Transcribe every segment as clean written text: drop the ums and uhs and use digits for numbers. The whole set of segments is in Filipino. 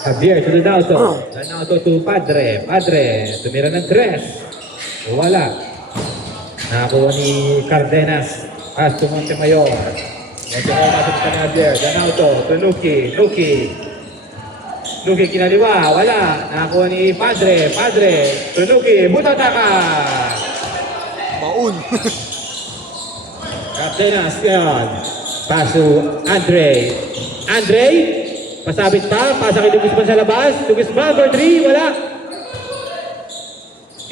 Javier to Donauto. Donauto to Padre. Padre, tumira ng 3. Wala. Nakakuha ni Cardenas. Pass to Montemayor. Montemayor natin sa Javier. Donauto to Nuki. Nuki kinaliwa. Wala. Nakakuha ni Padre. Padre to Nuki. Butataka. Baon. Cardenas yan. Pass to Andre. Pasabit pa. Pasakit yung Guzman sa labas. To Guzman for 3. Wala.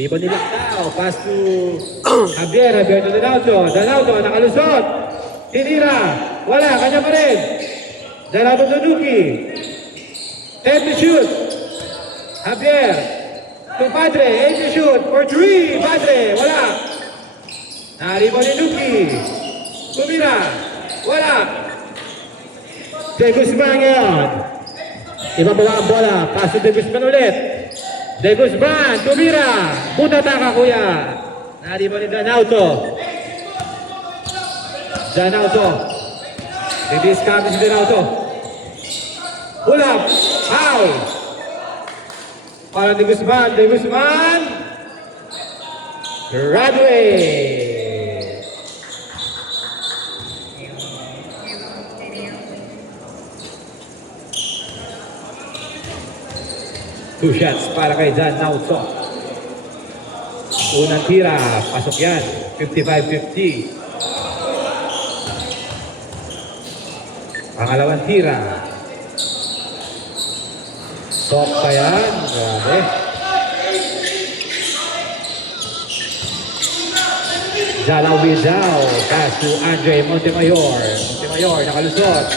Iba nila tao. Pass to Javier to Donauto. Nakalusot. Tinira. Wala. Kanya pa rin. Donauto to Nuki. 10 to shoot. Javier to Padre. 8 to shoot for 3. Padre. Wala. Naribo ni Nuki. Tumira. Wala. De Guzman ngayon. Ibababa ang bola. Pass to De Guzman ulit. De Guzman. Tumira. Butataka kuya. Naribo ni Donauto. Didiscount si Donauto. Ulap. Foul. Para De Guzman. Radway. 2 shots para kay Donauto. Unang tira, pasok yan. 55-50. Pangalawang tira. Soft pa yan. Grabe. Jalawidao. Pass to Andre Montemayor. Nakalusot.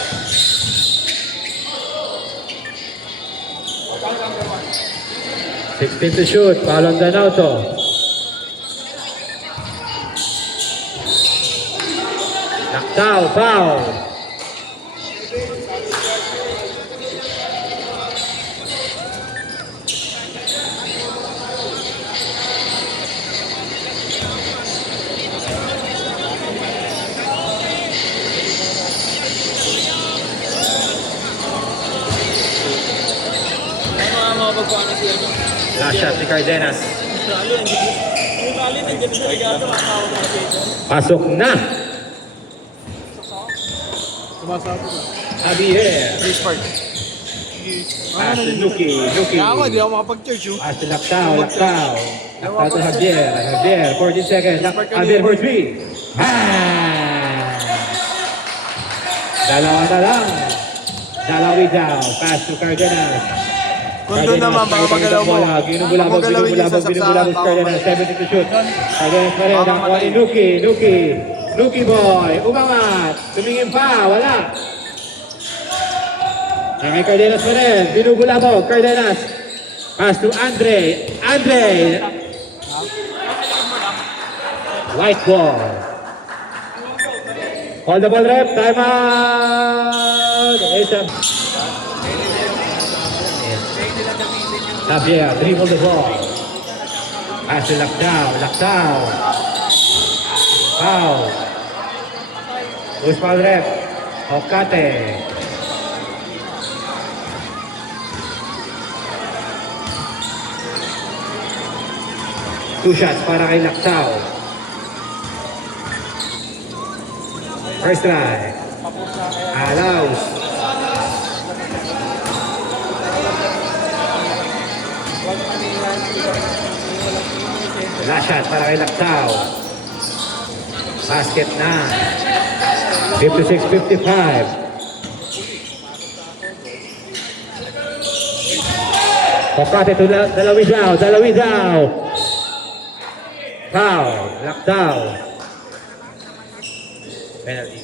Sixteen to shoot. Foul on Donauto. Naktaw. Foul. Last shot ni Cardenas. Pasok na. Javier. Pass to Nuki. Kaya ako, di ako makapag-church yun. Pass to Laktaw to Javier. 14 seconds. Javier for 3. Dalawa na lang. Dalawidao. Pass to Cardenas. Kung doon naman, baka magalaw mo. Binubulabog si Cardenas. 70 to shoot. Cardenas pa rin. Nakakuha ni Nuki boy. Umangat. Tumingin pa. Wala. Kay Cardenas pa rin. Binubulabog. Cardenas. Pass to Andre. White ball. Call the ball rep. Time out. Javier, dribble the ball. Pass to Laktaw. Foul. Who's foul rep? Okate. Two shots para kay Laktaw. First try. Allows. Last shot para kay Laktaw. Basket na. 56-55. Kokate to Dalawidao. Foul. Laktaw. Penalty.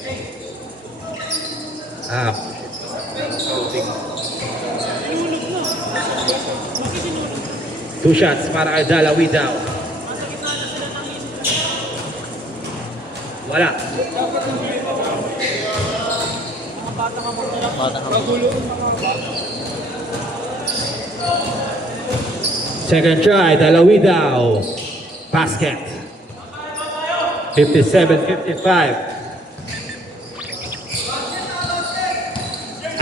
Two shots para kay Dalawidao. Wala. Second try, Dalawidao. Basket. 57-55.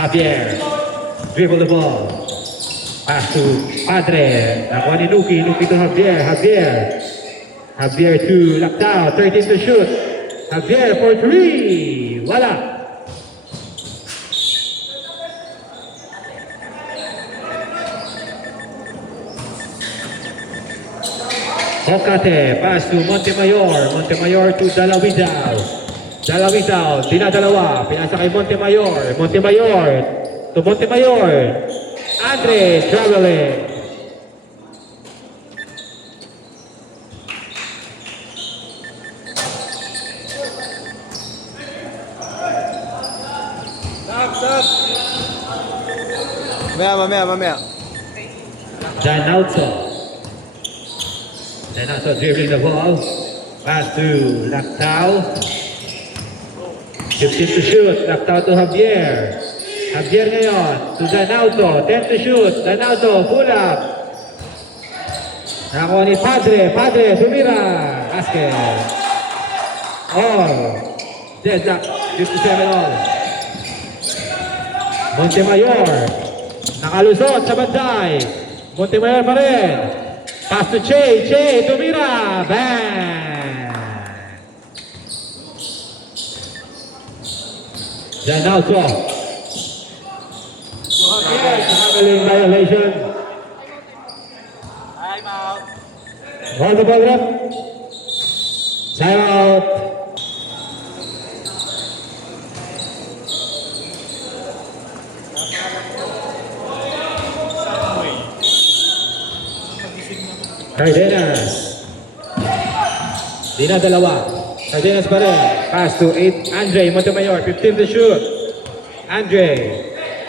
Javier. Dribble the ball. Pass to Padre. Nakuha ni Nuki. Nuki to Javier. Javier to Lactao. 13 to shoot. Javier for 3. Wala. Hocate. Pass to Montemayor. Montemayor to Dalawidao. Dalawidao. Dinadalawa. Pinasa kay Montemayor. Montemayor. To Montemayor. Andre traveling. Mamaya. Danauto dribbling the ball. Pass to Lactao. 15 to shoot. Lactao to Javier. Javier ngayon to Danauto. 10 to shoot. Danauto pull up. Nakakuha ni Padre tumira. Basket. All. Deadlock. 57 all. Montemayor. Nakalusot sa banday. Montemayor pa rin. Pass to Che tumira. Bang! Danauto. Traveling violation. Time out. Hold the ball up. Time out. Cardenas. Dinadalawa. Cardenas pa rin. Pass to 8. Andre Montemayor. 15 to shoot. Andre.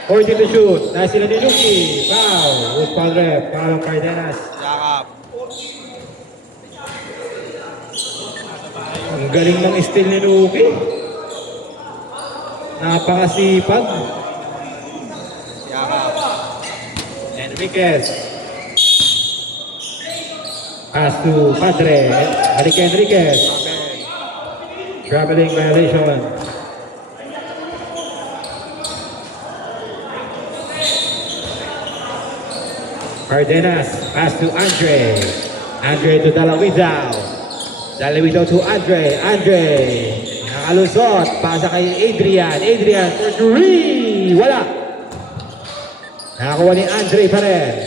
14 to shoot. Nasa sila ni Luki. Foul. Who's foul ref? Foul of Cardenas. Yakap. Ang galing ng steal ni Luki. Napakasipag. Yakap. Enriquez. Pass to Padre. Enriquez. Traveling violation. Cardenas. Pass to Andre. Andre to Dalawidao. Dalawidao to Andre. Nakalusot. Pasa kay Adrian. Adrian for 3. Wala. Nakakuha ni Andre pa rin.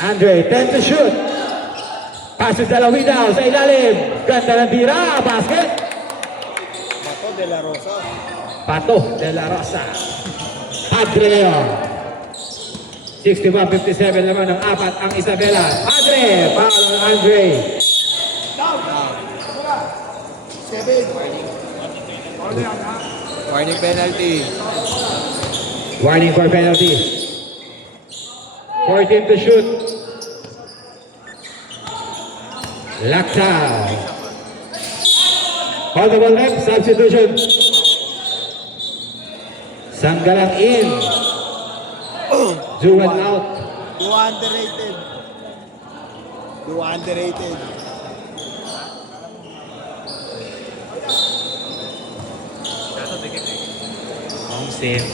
Andre, 10 to shoot. Pass to Dalawidao sa ilalim. Ganda ng tira. Basket. Bato de la Rosa. Pato de la Rosa. Padre. 61-57 naman ang apat ang Isabela. Padre. Foul on Andre. Warning penalty. Warning for penalty. 14 to shoot. Lactao. Hold the ball rep. Substitution. Sanggalang in. Juwan out. Do underrated. Ang save.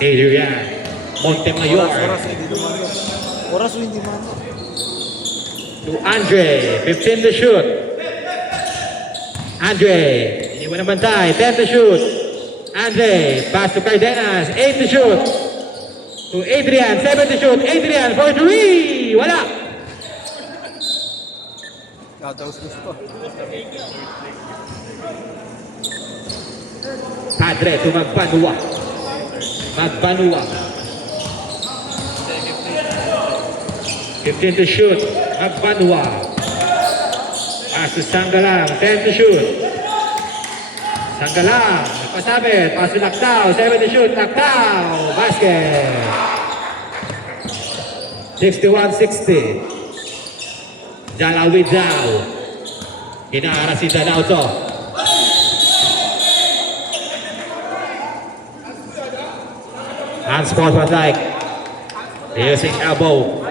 Adrian. Montemayor. Oras hindi man. To Andre. 15 to shoot. Andre. Iniwan ng bantay. 10 to shoot. Andre. Pass to Cardenas. 8 to shoot. To Adrian. 7 to shoot. Adrian for 3. Wala. Tataos gusto. Padre to Magbanua. 15 to shoot. Magbanua. Pass to Sanggalang. 10 to shoot. Sanggalang. Nagpasabit. Pass to Lactao. 7 to shoot. Lactao. Basket. 61-60. Dalawidao. Inaara si Danauto. Handsport was like using elbow.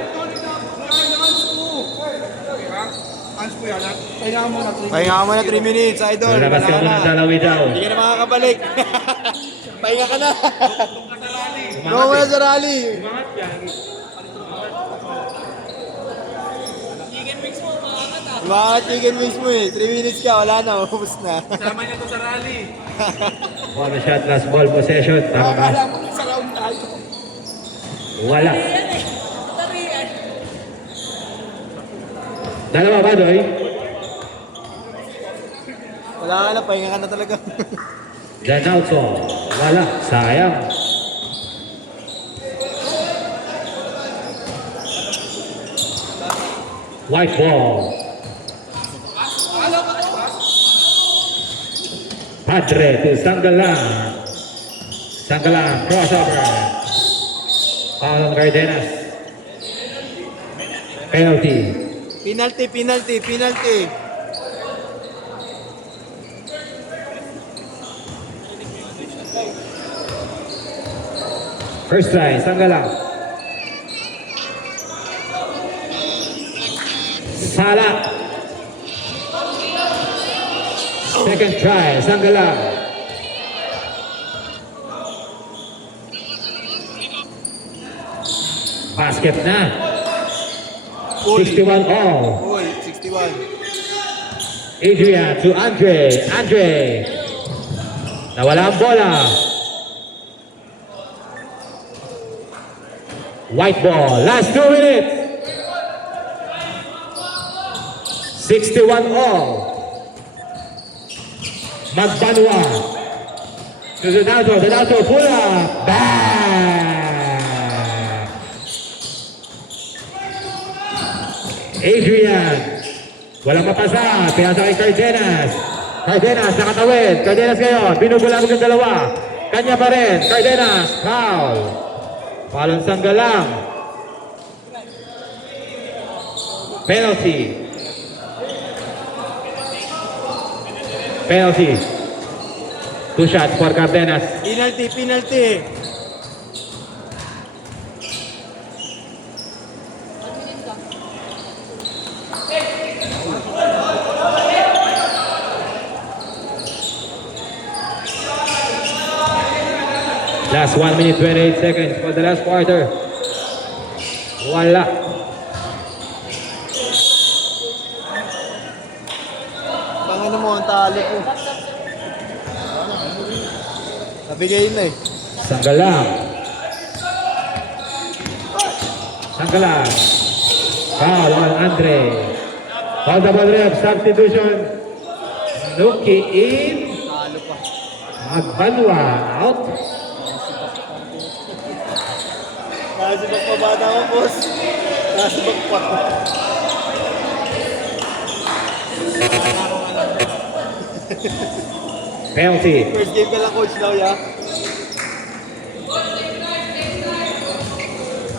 Pahinga mo na 3 minutes, idol. Lalabas ka muna ng Dalawidao. Hindi ka na makakabalik. Pahinga ka na. Go muna sa rally. Umangat yan. Baka chicken wings mo eh. 3 minutes ka, wala na. Ubus na. Sama niya to sa rally. One shot, last ball possession. Tama ba? Akala mo sa round tayo. Wala. Dalawa ba, Doy? Wala ka na, pahinga ka na talaga. Janauto. Wala. Sayang. White ball. Padre to Sanggalang. Sanggalang crossover. Foul on Cardenas. Penalty. Penalty, penalty, penalty. First try, Sanggalang. Sala. Second try, Sanggalang. Basket na. Uy. 61 all. Uy, 61. Adrian to Andre. Andre. Nawala ang bola. White ball. Last 2 minutes. 61 all. Magbanwa. To Donato. Donato pull up. Bang! Adrian. Walang mapasa. Pinasa kay Cardenas. Cardenas nakatawid. Cardenas ngayon. Binubulag ng dalawa. Kanya pa rin. Cardenas. Foul. Foul ang Sanggalang. Penalty. Penalty. 2 shots for Cardenas. Penalty, penalty. Last 1 minute 28 seconds for the last quarter. Wala. Pangano mo ang tali ko. Nabigay na eh. Sanggalang. Sanggalang. Foul on Andre. Foul double rep. Substitution. Nuki in. Talo pa. Magbanwa. Out. Nasibak pa bata ko, boss. Nasibak pa. Penalty. First game ka lang, coach now, ya.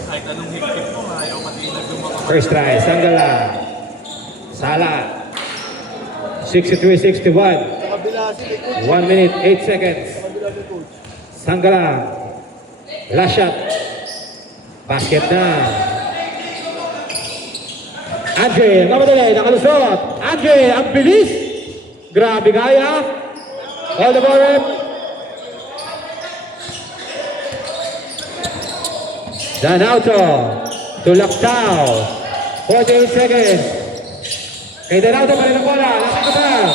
Kahit anong higpit mo, ayaw matinag yung mga First try. Sanggalang. Sala. 63-61. Sa kabila si coach. 1 minute 8 seconds. Sa kabila si coach. Sanggalang. Last shot. Basket na. Andre, namadali, nakalusot. Andre, ang bilis. Grabe kaya. All the ball rep. Danauto. Tulactao. 48 seconds. Kay Danauto pa rin ang bola. Nakakabang.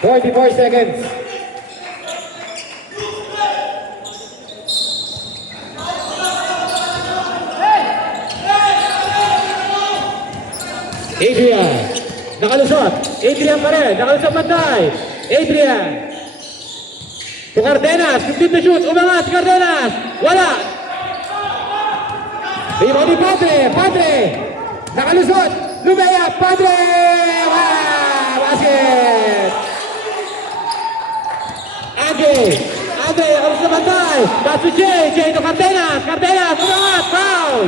44 seconds. Adrian, nakalusot. Adrian pa rin, nakalusot bantay. Adrian. To Cardenas, 15 to shoot. Umangat, Cardenas. Wala. Rebound ni Padre. Padre. Nakalusot. Lumaya, Padre. Wow, basket. Andre. Andre, nakalusot bantay. That's to Jay. Jay to Cardenas. Cardenas, umangat. Foul.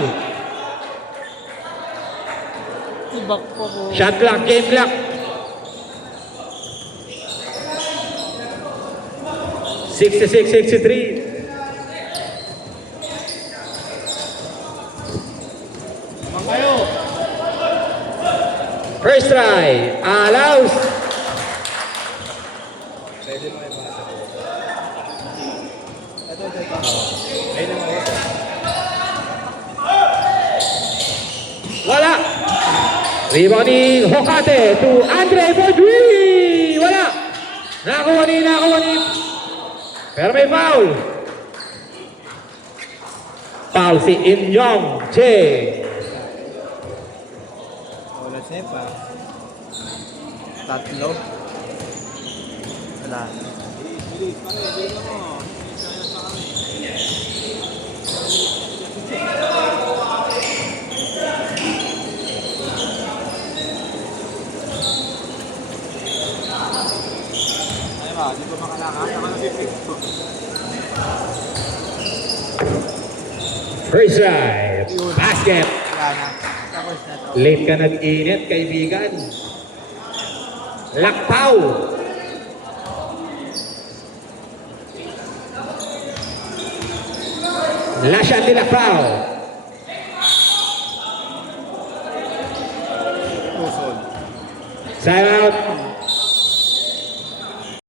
Tibak pa ko. Shot clock, game clock. 66-63. First try, allows. Wala. Rebounding Hokate to Andre Baudry. Wala. Nakuha ni. Pero may foul. Foul si Inyong Che. Wala siya pa. Tatlo. Wala. Ay ba, di ba makalakad? Nakalapit ko. First drive. Basket. Wala na. Tapos na to. Late ka nag-init, kaibigan. Lakpaw. Lashan ni Lakpaw. Pusol. Time out.